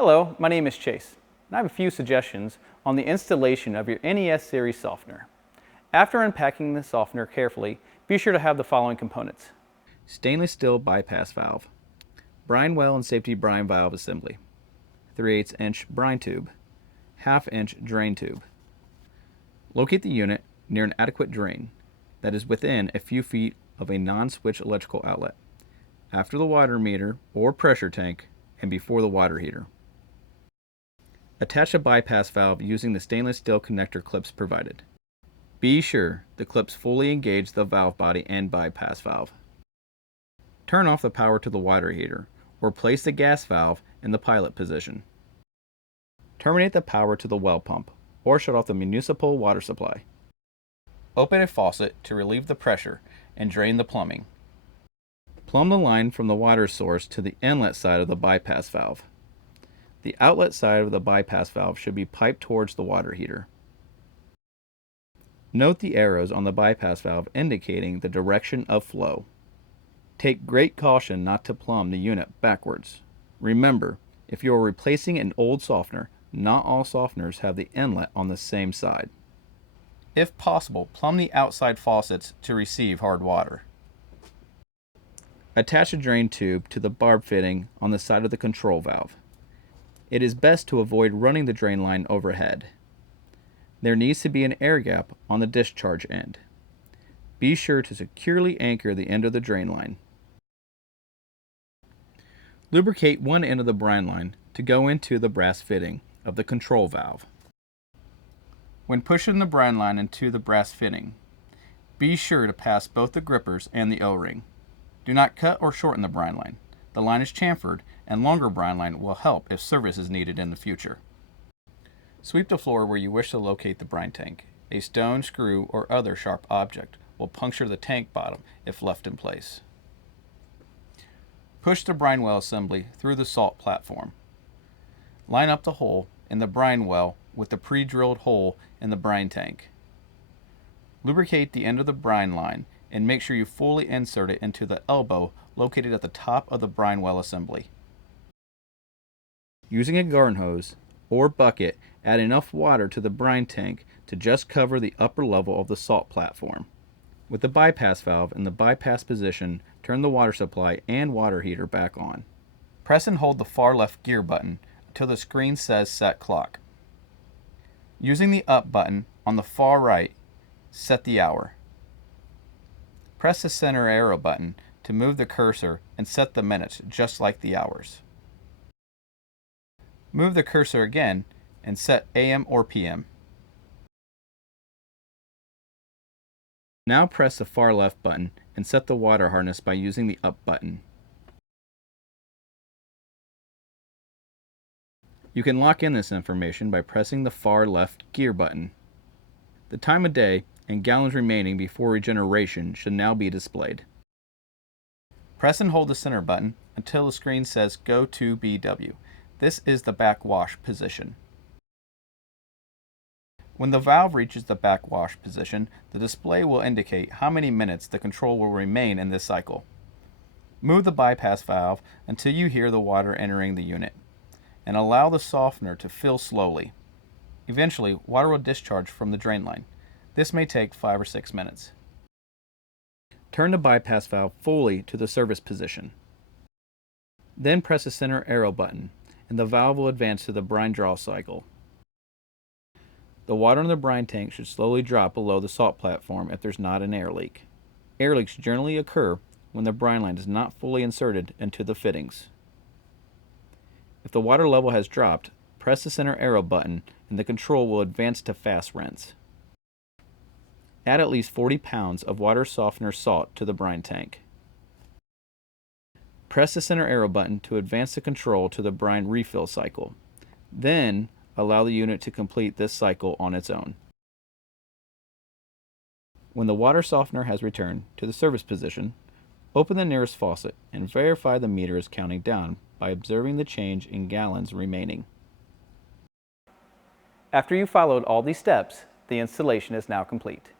Hello, my name is Chase, and I have a few suggestions on the installation of your NES series softener. After unpacking the softener carefully, be sure to have the following components: stainless steel bypass valve, brine well and safety brine valve assembly, 3/8 inch brine tube, 1/2 inch drain tube. Locate the unit near an adequate drain that is within a few feet of a non-switch electrical outlet, after the water meter or pressure tank, and before the water heater. Attach a bypass valve using the stainless steel connector clips provided. Be sure the clips fully engage the valve body and bypass valve. Turn off the power to the water heater, or place the gas valve in the pilot position. Terminate the power to the well pump, or shut off the municipal water supply. Open a faucet to relieve the pressure and drain the plumbing. Plumb the line from the water source to the inlet side of the bypass valve. The outlet side of the bypass valve should be piped towards the water heater. Note the arrows on the bypass valve indicating the direction of flow. Take great caution not to plumb the unit backwards. Remember, if you are replacing an old softener, not all softeners have the inlet on the same side. If possible, plumb the outside faucets to receive hard water. Attach a drain tube to the barb fitting on the side of the control valve. It is best to avoid running the drain line overhead. There needs to be an air gap on the discharge end. Be sure to securely anchor the end of the drain line. Lubricate one end of the brine line to go into the brass fitting of the control valve. When pushing the brine line into the brass fitting, be sure to pass both the grippers and the O-ring. Do not cut or shorten the brine line. The line is chamfered, and longer brine line will help if service is needed in the future. Sweep the floor where you wish to locate the brine tank. A stone, screw, or other sharp object will puncture the tank bottom if left in place. Push the brine well assembly through the salt platform. Line up the hole in the brine well with the pre-drilled hole in the brine tank. Lubricate the end of the brine line and make sure you fully insert it into the elbow located at the top of the brine well assembly. Using a garden hose or bucket, add enough water to the brine tank to just cover the upper level of the salt platform. With the bypass valve in the bypass position, turn the water supply and water heater back on. Press and hold the far left gear button until the screen says Set Clock. Using the up button on the far right, set the hour. Press the center arrow button to move the cursor and set the minutes just like the hours. Move the cursor again and set AM or PM. Now press the far left button and set the water harness by using the up button. You can lock in this information by pressing the far left gear button. The time of day and gallons remaining before regeneration should now be displayed. Press and hold the center button until the screen says Go to BW. This is the backwash position. When the valve reaches the backwash position, the display will indicate how many minutes the control will remain in this cycle. Move the bypass valve until you hear the water entering the unit, and allow the softener to fill slowly. Eventually, water will discharge from the drain line. This may take 5 or 6 minutes. Turn the bypass valve fully to the service position. Then press the center arrow button, and the valve will advance to the brine draw cycle. The water in the brine tank should slowly drop below the salt platform if there's not an air leak. Air leaks generally occur when the brine line is not fully inserted into the fittings. If the water level has dropped, press the center arrow button and the control will advance to fast rinse. Add at least 40 pounds of water softener salt to the brine tank. Press the center arrow button to advance the control to the brine refill cycle. Then, allow the unit to complete this cycle on its own. When the water softener has returned to the service position, open the nearest faucet and verify the meter is counting down by observing the change in gallons remaining. After you followed all these steps, the installation is now complete.